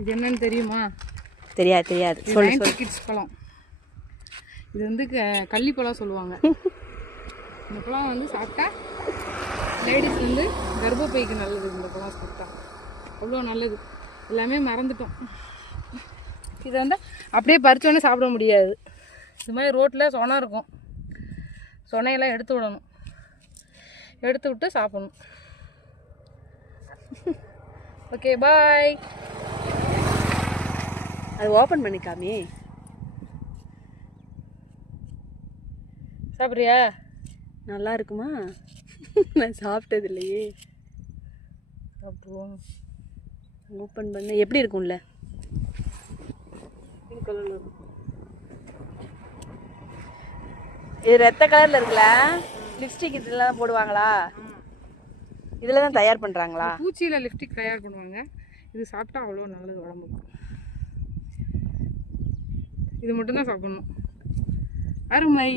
இது என்னன்னு தெரியுமா? தெரியாது தெரியாது, சொல்லு. கிட்ஸ் பழம். இது வந்து கள்ளிப்பழம் சொல்லுவாங்க. இந்த பழம் வந்து சாப்பிட்டா லேடிஸ் வந்து கர்ப்பப்பைக்கு நல்லது. இந்த பழம் சாப்பிட்டா அவ்வளோ நல்லது. எல்லாமே மறந்துட்டோம். இதை வந்து அப்படியே பறிச்சோன்னே சாப்பிட முடியாது. இது மாதிரி ரோட்டில் சொனை இருக்கும். சொனையெல்லாம் எடுத்து விடணும். எடுத்து விட்டு சாப்பிடணும். Okay bye. அது ஓப்பன் பண்ணிக்காமே. சாப்பிட்றியா? நல்லா இருக்குமா? நான் சாப்பிட்டது இல்லையே. சாப்பிடுவோம். ஓப்பன் பண்ண எப்படி இருக்கும்ல? பிங்க் கலரில் இருக்கும். இது ரெத்த கலரில் இருக்குல்ல? லிப்ஸ்டிக் இதெல்லாம் போடுவாங்களா? இதில் தான் தயார் பண்ணுறாங்களா? பூச்சியில் லிப்ஸ்டிக் தயார் பண்ணுவாங்க. இது சாப்பிட்டா அவ்வளோ நல்லது உடம்புக்கு. இது மட்டும்தான் சாப்பிடணும். அருமை.